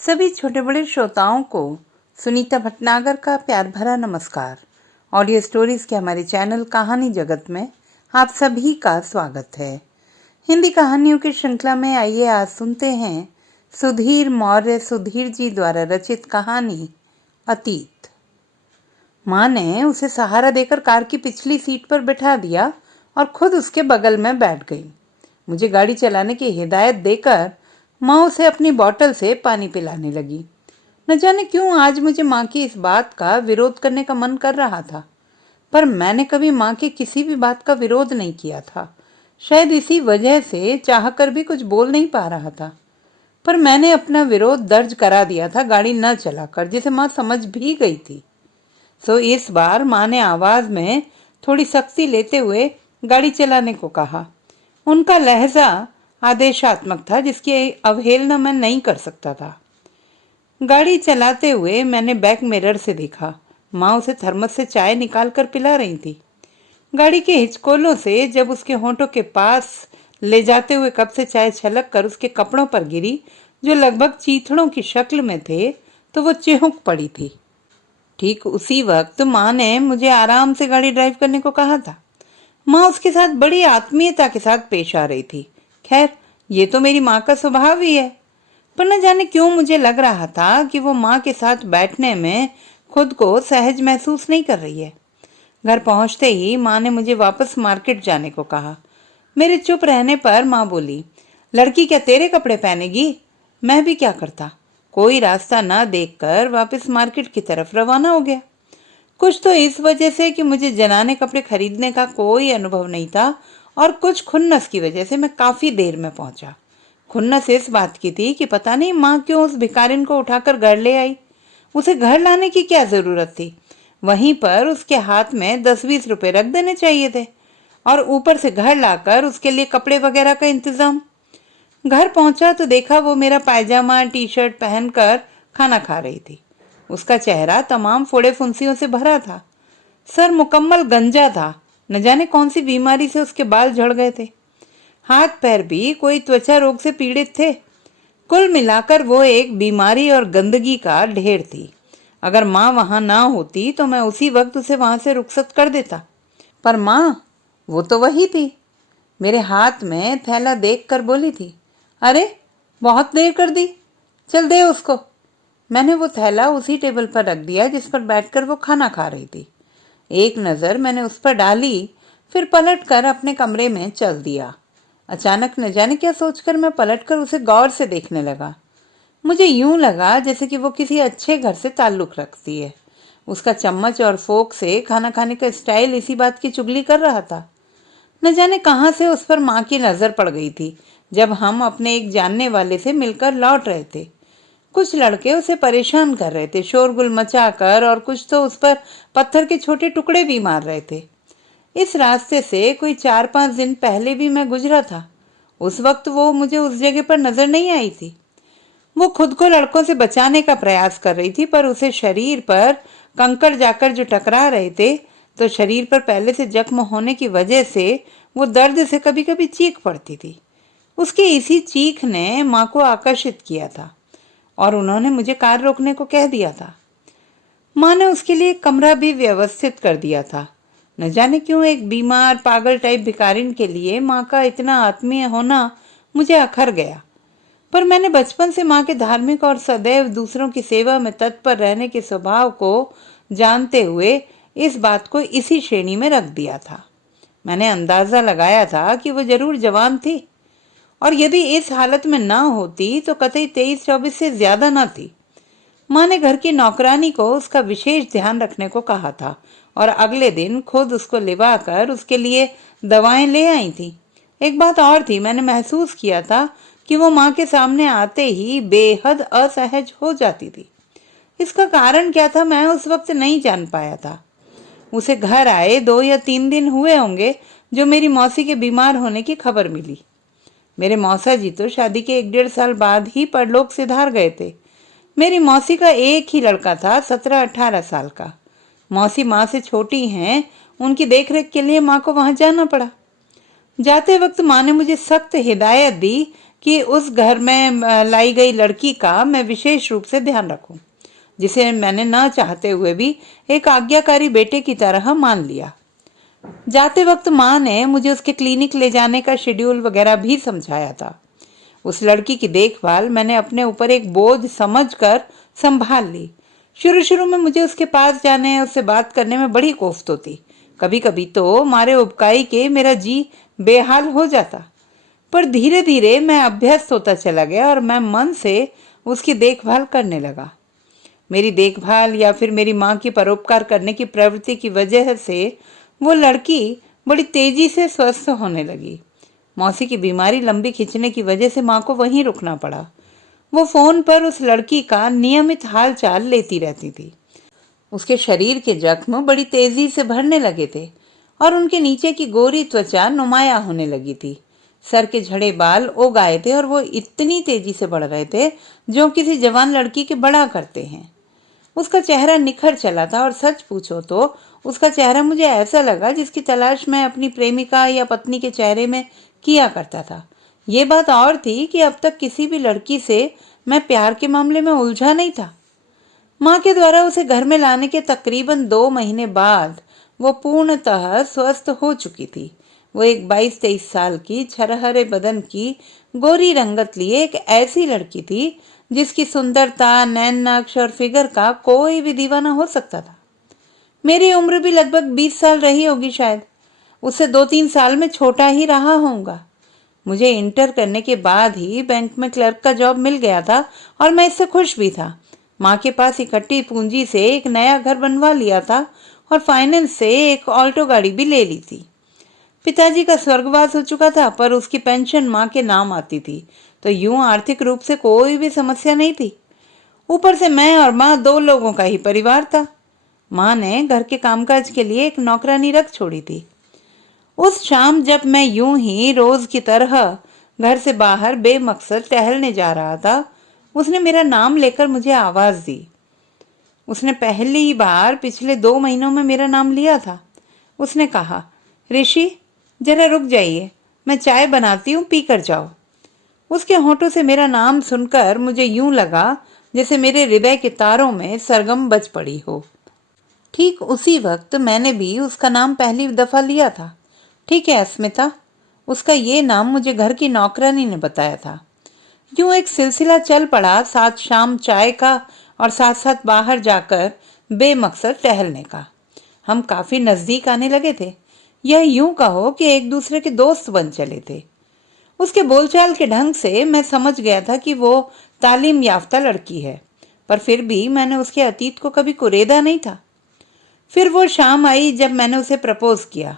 सभी छोटे बड़े श्रोताओं को सुनीता भटनागर का प्यार भरा नमस्कार। ऑडियो स्टोरीज के हमारे चैनल कहानी जगत में आप सभी का स्वागत है। हिंदी कहानियों की श्रृंखला में आइए आज सुनते हैं सुधीर मौर्य सुधीर जी द्वारा रचित कहानी अतीत। माँ ने उसे सहारा देकर कार की पिछली सीट पर बिठा दिया और खुद उसके बगल में बैठ गई। मुझे गाड़ी चलाने की हिदायत देकर माँ उसे अपनी बोतल से पानी पिलाने लगी। न जाने क्यों आज मुझे माँ की इस बात का विरोध करने का मन कर रहा था, पर मैंने कभी माँ की किसी भी बात का विरोध नहीं किया था। शायद इसी वजह से चाहकर भी कुछ बोल नहीं पा रहा था, पर मैंने अपना विरोध दर्ज करा दिया था गाड़ी न चलाकर, जिसे माँ समझ भी गई थी। सो इस बार माँ ने आवाज में थोड़ी सख्ती लेते हुए गाड़ी चलाने को कहा। उनका लहजा आदेशात्मक था, जिसकी अवहेलना मैं नहीं कर सकता था। गाड़ी चलाते हुए मैंने बैक मिरर से देखा, माँ उसे थर्मस से चाय निकाल कर पिला रही थी। गाड़ी के हिचकोलों से जब उसके होंठों के पास ले जाते हुए कप से चाय छलक कर उसके कपड़ों पर गिरी, जो लगभग चीथड़ों की शक्ल में थे, तो वो चिहुक पड़ी थी। ठीक उसी वक्त माँ ने मुझे आराम से गाड़ी ड्राइव करने को कहा था। माँ उसके साथ बड़ी आत्मीयता के साथ पेश आ रही थी। खैर, ये तो मेरी माँ का स्वभाव ही है, पर न जाने क्यों मुझे लग रहा था कि वो माँ के साथ बैठने में खुद को सहज महसूस नहीं कर रही है। घर पहुंचते ही माँ ने मुझे वापस मार्केट जाने को कहा। मेरे चुप रहने पर माँ बोली, लड़की क्या तेरे कपड़े पहनेगी? मैं भी क्या करता, कोई रास्ता ना देखकर वापस मार्केट की तरफ रवाना हो गया। कुछ तो इस वजह से कि मुझे जनाने कपड़े खरीदने का कोई अनुभव नहीं था, और कुछ खुन्नस की वजह से मैं काफी देर में पहुंचा। खुन्नस इस बात की थी कि पता नहीं माँ क्यों उस भिखारिन को उठाकर घर ले आई। उसे घर लाने की क्या जरूरत थी? वहीं पर उसके हाथ में 10-20 रुपए रख देने चाहिए थे, और ऊपर से घर लाकर उसके लिए कपड़े वगैरह का इंतजाम। घर पहुंचा तो देखा वो मेरा पायजामा टी शर्ट पहनकर खाना खा रही थी। उसका चेहरा तमाम फोड़े फुंसियों से भरा था, सर मुकम्मल गंजा था, न जाने कौन सी बीमारी से उसके बाल झड़ गए थे। हाथ पैर भी कोई त्वचा रोग से पीड़ित थे। कुल मिलाकर वो एक बीमारी और गंदगी का ढेर थी। अगर माँ वहां ना होती तो मैं उसी वक्त उसे वहां से रुखसत कर देता, पर माँ वो तो वही थी। मेरे हाथ में थैला देखकर बोली थी, अरे बहुत देर कर दी, चल दे उसको। मैंने वो थैला उसी टेबल पर रख दिया जिस पर बैठकर वो खाना खा रही थी। एक नज़र मैंने उस पर डाली, फिर पलटकर अपने कमरे में चल दिया। अचानक न जाने क्या सोचकर मैं पलटकर उसे गौर से देखने लगा। मुझे यूं लगा जैसे कि वो किसी अच्छे घर से ताल्लुक रखती है। उसका चम्मच और फोक से खाना खाने का स्टाइल इसी बात की चुगली कर रहा था। न जाने कहाँ से उस पर माँ की नज़र पड़ गई थी जब हम अपने एक जानने वाले से मिलकर लौट रहे थे। कुछ लड़के उसे परेशान कर रहे थे शोरगुल मचाकर, और कुछ तो उस पर पत्थर के छोटे टुकड़े भी मार रहे थे। इस रास्ते से कोई 4-5 दिन पहले भी मैं गुजरा था। उस वक्त वो मुझे उस जगह पर नजर नहीं आई थी। वो खुद को लड़कों से बचाने का प्रयास कर रही थी, पर उसे शरीर पर कंकड़ जाकर जो टकरा रहे थे, तो शरीर पर पहले से जख्म होने की वजह से वो दर्द से कभी कभी चीख पड़ती थी। उसकी इसी चीख ने माँ को आकर्षित किया था, और उन्होंने मुझे कार रोकने को कह दिया था। माँ ने उसके लिए कमरा भी व्यवस्थित कर दिया था। न जाने क्यों एक बीमार पागल टाइप भिखारिन के लिए माँ का इतना आत्मीय होना मुझे अखर गया। पर मैंने बचपन से माँ के धार्मिक और सदैव दूसरों की सेवा में तत्पर रहने के स्वभाव को जानते हुए इस बात को इसी श्रेणी में रख दिया था। मैंने अंदाजा लगाया था कि वो जरूर जवान थी, और यदि इस हालत में ना होती तो कतई 23-24 से ज्यादा ना थी। माँ ने घर की नौकरानी को उसका विशेष ध्यान रखने को कहा था, और अगले दिन खुद उसको लिवा कर उसके लिए दवाएं ले आई थी। एक बात और थी, मैंने महसूस किया था कि वो माँ के सामने आते ही बेहद असहज हो जाती थी। इसका कारण क्या था मैं उस वक्त नहीं जान पाया था। उसे घर आए 2 या 3 दिन हुए होंगे जो मेरी मौसी के बीमार होने की खबर मिली। मेरे मौसा जी तो शादी के 1-1.5 साल बाद ही परलोक सिधार गए थे। मेरी मौसी का एक ही लड़का था, 17-18 साल का। मौसी माँ से छोटी हैं, उनकी देखरेख के लिए माँ को वहां जाना पड़ा। जाते वक्त माँ ने मुझे सख्त हिदायत दी कि उस घर में लाई गई लड़की का मैं विशेष रूप से ध्यान रखूं, जिसे मैंने न चाहते हुए भी एक आज्ञाकारी बेटे की तरह मान लिया। जाते वक्त माँ ने मुझे उसके क्लिनिक ले जाने का शेड्यूल वगैरह भी समझाया था। उस लड़की की देखभाल मैंने अपने ऊपर एक बोझ समझकर संभाल ली। शुरू शुरू में मुझे उसके पास जाने, उससे बात करने में बड़ी कोफ्त होती। कभी कभी तो मारे उबकाई के मेरा जी बेहाल हो जाता। पर धीरे धीरे मैं अभ्यस्त होता चला गया और मैं मन से उसकी देखभाल करने लगा। मेरी देखभाल या फिर मेरी माँ की परोपकार करने की प्रवृत्ति की वजह से वो लड़की बड़ी तेजी से स्वस्थ होने लगी। मौसी की बीमारी लंबी खिंचने की वजह से माँ को वहीं रुकना पड़ा। वो फोन पर उस लड़की का नियमित हाल चाल लेती रहती थी। उसके शरीर के जख्म बड़ी तेजी से भरने लगे थे और उनके नीचे की गोरी त्वचा नुमाया होने लगी थी। सर के झड़े बाल उग आए थे और वो इतनी तेजी से बढ़ रहे थे जो किसी जवान लड़की के बड़ा करते हैं। उसका चेहरा निखर चला था और सच पूछो तो उसका चेहरा मुझे ऐसा लगा जिसकी तलाश मैं अपनी प्रेमिका या पत्नी के चेहरे में किया करता था। ये बात और थी कि अब तक किसी भी लड़की से मैं प्यार के मामले में उलझा नहीं था। माँ के द्वारा उसे घर में लाने के तकरीबन 2 महीने बाद वो पूर्णतः स्वस्थ हो चुकी थी। वो एक 22-23 साल की छरहरे बदन की गोरी रंगत लिए एक ऐसी लड़की थी जिसकी सुंदरता, नैन नक्श और फिगर का कोई भी दीवाना हो सकता था। मेरी उम्र भी लगभग 20 साल रही होगी शायद। उससे 2-3 साल में छोटा ही रहा होऊंगा। मुझे इंटर करने के बाद ही बैंक में क्लर्क का जॉब मिल गया था और मैं इससे खुश भी था। माँ के पास इकट्ठी पूंजी से एक नया घर बनवा लिया था और फाइनेंस से एक ऑल्टो गाड़ी भी ले ली थी। पिताजी का स्वर्गवास हो चुका था पर उसकी पेंशन माँ के नाम आती थी, तो यूं आर्थिक रूप से कोई भी समस्या नहीं थी। ऊपर से मैं और माँ 2 लोगों का ही परिवार था। माँ ने घर के कामकाज के लिए एक नौकरानी रख छोड़ी थी। उस शाम जब मैं यूं ही रोज की तरह घर से बाहर बेमकसद टहलने जा रहा था, उसने मेरा नाम लेकर मुझे आवाज दी। उसने पहली बार पिछले 2 महीनों में मेरा नाम लिया था। उसने कहा, ऋषि जरा रुक जाइए, मैं चाय बनाती हूँ, पी कर जाओ। उसके होठों से मेरा नाम सुनकर मुझे यूं लगा जैसे मेरे हृदय के तारों में सरगम बज पड़ी हो। ठीक उसी वक्त मैंने भी उसका नाम पहली दफा लिया था। ठीक है अस्मिता, उसका ये नाम मुझे घर की नौकरानी ने बताया था। यूं एक सिलसिला चल पड़ा, साथ शाम चाय का और साथ साथ बाहर जाकर बेमकसद टहलने का। हम काफी नजदीक आने लगे थे। यह यूं कहो कि एक दूसरे के दोस्त बन चले थे। उसके बोलचाल के ढंग से मैं समझ गया था कि वो तालीम याफ्ता लड़की है, पर फिर भी मैंने उसके अतीत को कभी कुरेदा नहीं था। फिर वो शाम आई जब मैंने उसे प्रपोज किया।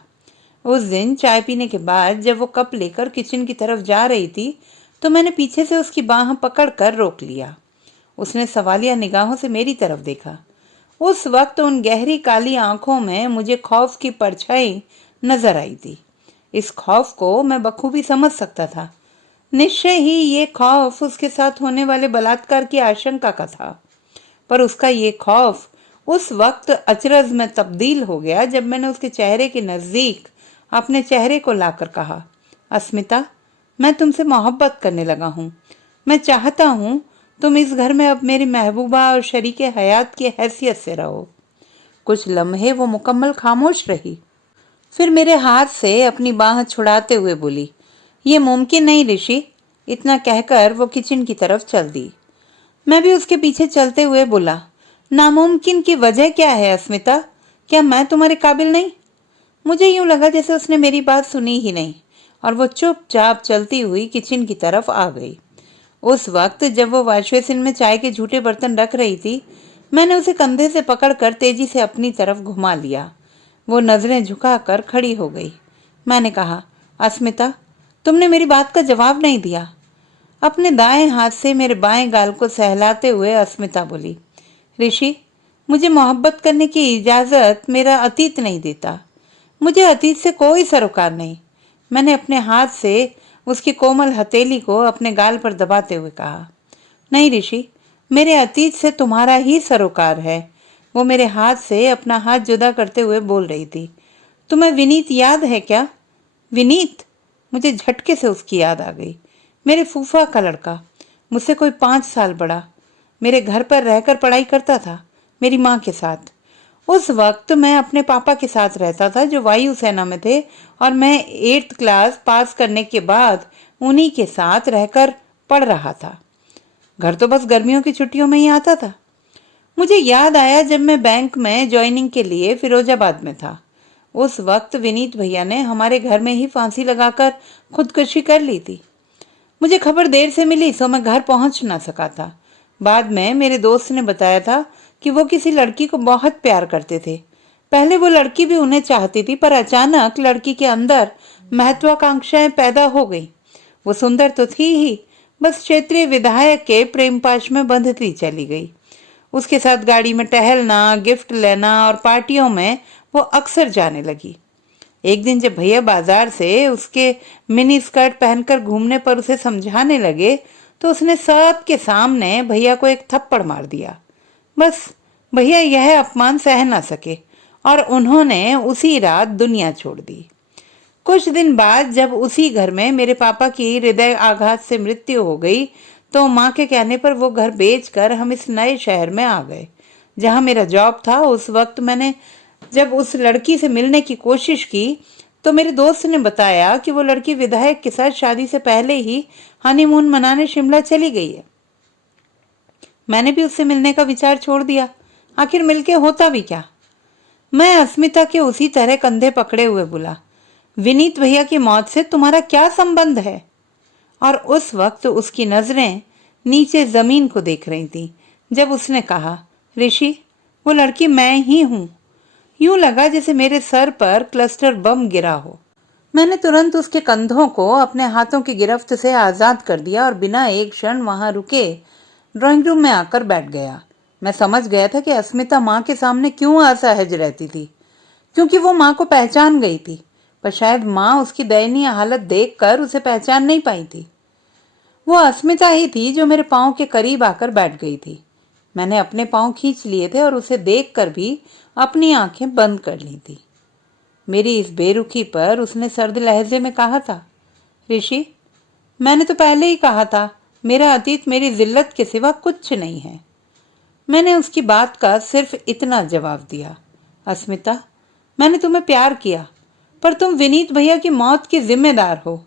उस दिन चाय पीने के बाद जब वो कप लेकर किचन की तरफ जा रही थी तो मैंने पीछे से उसकी बाह पकड़कर रोक लिया। उसने सवालिया निगाहों से मेरी तरफ देखा। उस वक्त उन गहरी काली आंखों में मुझे खौफ की परछाई नजर आई थी। इस खौफ को मैं बखूबी समझ सकता था। निश्चय ही ये खौफ उसके साथ होने वाले बलात्कार की आशंका का था, पर उसका ये खौफ उस वक्त अचरज में तब्दील हो गया जब मैंने उसके चेहरे के नजदीक अपने चेहरे को लाकर कहा, अस्मिता, मैं तुमसे मोहब्बत करने लगा हूँ। मैं चाहता हूँ तुम इस घर में अब मेरी महबूबा और शरीके हयात की हैसियत से रहो। कुछ लम्हे वो मुकम्मल खामोश रही, फिर मेरे हाथ से अपनी बाह छुड़ाते हुए बोली, ये मुमकिन नहीं ऋषि। इतना कहकर वो किचन की तरफ चल दी। मैं भी उसके पीछे चलते हुए बोला, नामुमकिन की वजह क्या है अस्मिता? क्या मैं तुम्हारे काबिल नहीं? मुझे यूं लगा जैसे उसने मेरी बात सुनी ही नहीं और वो चुपचाप चलती हुई किचन की तरफ आ गई। उस वक्त जब वो वॉश बेसिन में चाय के झूठे बर्तन रख रही थी, मैंने उसे कंधे से पकड़कर तेजी से अपनी तरफ घुमा लिया। वो नजरें झुकाकर खड़ी हो गई। मैंने कहा, अस्मिता, तुमने मेरी बात का जवाब नहीं दिया। अपने दाएं हाथ से मेरे बाएं गाल को सहलाते हुए अस्मिता बोली, ऋषि, मुझे मोहब्बत करने की इजाजत मेरा अतीत नहीं देता। मुझे अतीत से कोई सरोकार नहीं। मैंने अपने हाथ से उसकी कोमल हथेली को अपने गाल पर दबाते हुए कहा, नहीं ऋषि, मेरे अतीत से तुम्हारा ही सरोकार है। वो मेरे हाथ से अपना हाथ जुदा करते हुए बोल रही थी, तुम्हें विनीत याद है क्या? विनीत? मुझे झटके से उसकी याद आ गई। मेरे फूफा का लड़का, मुझसे कोई 5 साल बड़ा, मेरे घर पर रहकर पढ़ाई करता था मेरी माँ के साथ। उस वक्त मैं अपने पापा के साथ रहता था जो वायु सेना में थे, और मैं 8th क्लास पास करने के बाद उन्हीं के साथ रहकर पढ़ रहा था। घर तो बस गर्मियों की छुट्टियों में ही आता था। मुझे याद आया जब मैं बैंक में ज्वाइनिंग के लिए फिरोजाबाद में था। उस वक्त विनीत भैया ने हमारे घर में ही फांसी लगाकर खुदकुशी कर ली थी। मुझे खबर देर से मिली सो मैं घर पहुंच ना सका था। बाद में मेरे दोस्त ने बताया था कि वो किसी लड़की को बहुत प्यार करते थे। पहले वो लड़की भी उन्हें चाहती थी, पर अचानक लड़की के अंदर महत्वाकांक्षाएं पैदा हो गई। वो सुंदर तो थी ही, बस क्षेत्रीय विधायक के प्रेम पाश में बंधती चली गई। उसके साथ गाड़ी में टहलना, गिफ्ट लेना और पार्टियों में वो अक्सर जाने लगी। एक दिन जब भैया बाजार से उसके मिनी स्कर्ट पहनकर घूमने पर उसे समझाने लगे तो उसने सबके सामने भैया को एक थप्पड़ मार दिया। बस भैया यह अपमान सह ना सके और उन्होंने उसी रात दुनिया छोड़ दी। कुछ दिन बाद जब उसी घर में मेरे पापा की हृदय आघात से मृत्यु हो गई तो माँ के कहने पर वो घर बेचकर हम इस नए शहर में आ गए जहाँ मेरा जॉब था। उस वक्त मैंने जब उस लड़की से मिलने की कोशिश की तो मेरे दोस्त ने बताया कि वो लड़की विधायक के साथ शादी से पहले ही हनीमून मनाने शिमला चली गई है। मैंने भी उससे मिलने का विचार छोड़ दिया। आखिर मिलके होता भी क्या। मैं अस्मिता के उसी तरह कंधे पकड़े हुए बोला, विनीत भैया की मौत से तुम्हारा क्या संबंध है? और उस वक्त उसकी नजरें नीचे जमीन को देख रही थी जब उसने कहा, ऋषि वो लड़की मैं ही हूं। यूं लगा जैसे मेरे सर पर क्लस्टर बम गिरा हो। मैंने तुरंत उसके कंधों को अपने हाथों की गिरफ्त से आजाद कर दिया और बिना एक क्षण वहां रुके ड्राइंग रूम में आकर बैठ गया। मैं समझ गया था कि अस्मिता माँ के सामने क्यों असहज रहती थी, क्योंकि वो माँ को पहचान गई थी, पर शायद माँ उसकी दयनीय हालत देखकर उसे पहचान नहीं पाई थी। वो अस्मिता ही थी जो मेरे पाँव के करीब आकर बैठ गई थी। मैंने अपने पाँव खींच लिए थे और उसे देखकर भी अपनी आंखें बंद कर ली थी। मेरी इस बेरुखी पर उसने सर्द लहजे में कहा था, ऋषि मैंने तो पहले ही कहा था मेरा अतीत मेरी जिल्लत के सिवा कुछ नहीं है। मैंने उसकी बात का सिर्फ इतना जवाब दिया, अस्मिता मैंने तुम्हें प्यार किया, पर तुम विनीत भैया की मौत की जिम्मेदार हो।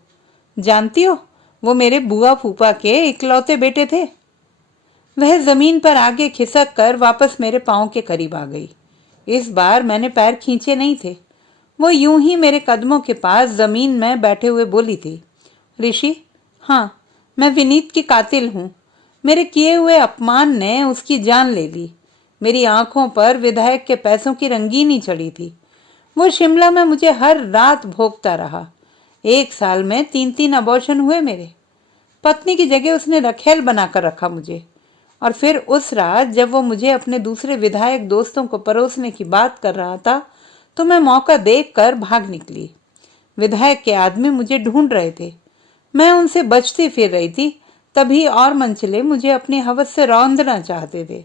जानती हो वो मेरे बुआ फूफा के इकलौते बेटे थे। वह जमीन पर आगे खिसक कर वापस मेरे पाँव के करीब आ गई। इस बार मैंने पैर खींचे नहीं थे। वो यूं ही मेरे कदमों के पास जमीन में बैठे हुए बोली थी, ऋषि हाँ मैं विनीत की कातिल हूँ। मेरे किए हुए अपमान ने उसकी जान ले ली। मेरी आंखों पर विधायक के पैसों की रंगीनी चढ़ी थी। वो शिमला में मुझे हर रात भोगता रहा। 1 साल में 3-3 अबॉर्शन हुए मेरे। पत्नी की जगह उसने रखेल बनाकर रखा मुझे। और फिर उस रात जब वो मुझे अपने दूसरे विधायक दोस्तों को परोसने की बात कर रहा था तो मैं मौका देखकर भाग निकली। विधायक के आदमी मुझे ढूंढ रहे थे। मैं उनसे बचती फिर रही थी, तभी और मंचले मुझे अपनी हवस से रौंदना चाहते थे।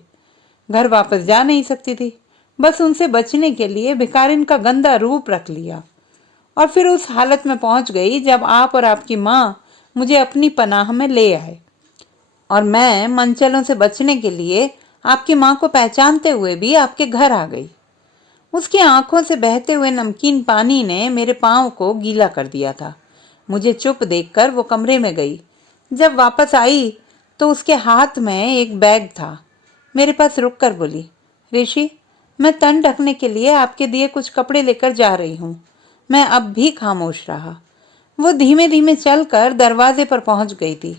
घर वापस जा नहीं सकती थी, बस उनसे बचने के लिए भिखारिन का गंदा रूप रख लिया। और फिर उस हालत में पहुंच गई जब आप और आपकी माँ मुझे अपनी पनाह में ले आए, और मैं मंचलों से बचने के लिए आपकी माँ को पहचानते हुए भी आपके घर आ गई। उसकी आंखों से बहते हुए नमकीन पानी ने मेरे पाँव को गीला कर दिया था। मुझे चुप देखकर वो कमरे में गई। जब वापस आई तो उसके हाथ में एक बैग था। मेरे पास रुककर बोली, ऋषि मैं तन ढकने के लिए आपके दिए कुछ कपड़े लेकर जा रही हूँ। मैं अब भी खामोश रहा। वो धीमे धीमे चलकर दरवाजे पर पहुंच गई थी।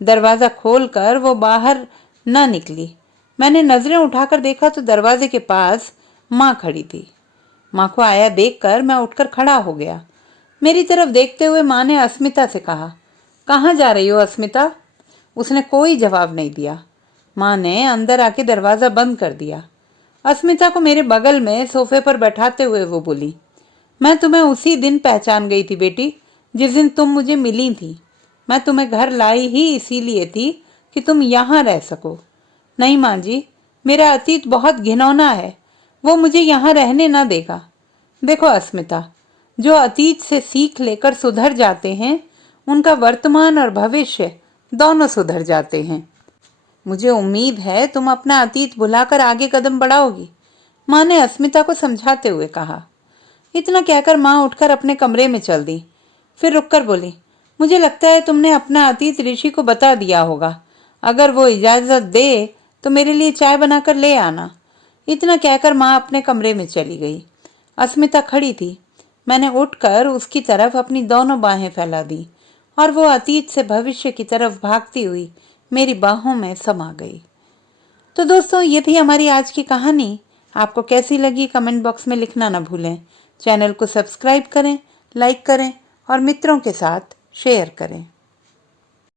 दरवाज़ा खोलकर वो बाहर न निकली। मैंने नजरें उठाकर देखा तो दरवाजे के पास माँ खड़ी थी। माँ को आया देखकर मैं उठकर खड़ा हो गया। मेरी तरफ देखते हुए माँ ने अस्मिता से कहा, कहाँ जा रही हो अस्मिता? उसने कोई जवाब नहीं दिया। माँ ने अंदर आके दरवाज़ा बंद कर दिया। अस्मिता को मेरे बगल में सोफे पर बैठाते हुए वो बोली, मैं तुम्हें उसी दिन पहचान गई थी बेटी, जिस दिन तुम मुझे मिली थी। मैं तुम्हें घर लाई ही इसीलिए थी कि तुम यहाँ रह सको। नहीं माँ जी, मेरा अतीत बहुत घिनौना है, वो मुझे यहाँ रहने ना देगा। देखो अस्मिता, जो अतीत से सीख लेकर सुधर जाते हैं उनका वर्तमान और भविष्य दोनों सुधर जाते हैं। मुझे उम्मीद है तुम अपना अतीत भुलाकर आगे कदम बढ़ाओगी, माँ ने अस्मिता को समझाते हुए कहा। इतना कहकर माँ उठकर अपने कमरे में चल दी। फिर रुककर बोली, मुझे लगता है तुमने अपना अतीत ऋषि को बता दिया होगा। अगर वो इजाजत दे तो मेरे लिए चाय बनाकर ले आना। इतना कहकर माँ अपने कमरे में चली गई। अस्मिता खड़ी थी। मैंने उठकर उसकी तरफ अपनी दोनों बाहें फैला दी और वो अतीत से भविष्य की तरफ भागती हुई मेरी बाहों में समा गई। तो दोस्तों, ये थी हमारी आज की कहानी। आपको कैसी लगी कमेंट बॉक्स में लिखना ना भूलें। चैनल को सब्सक्राइब करें, लाइक करें और मित्रों के साथ शेयर करें।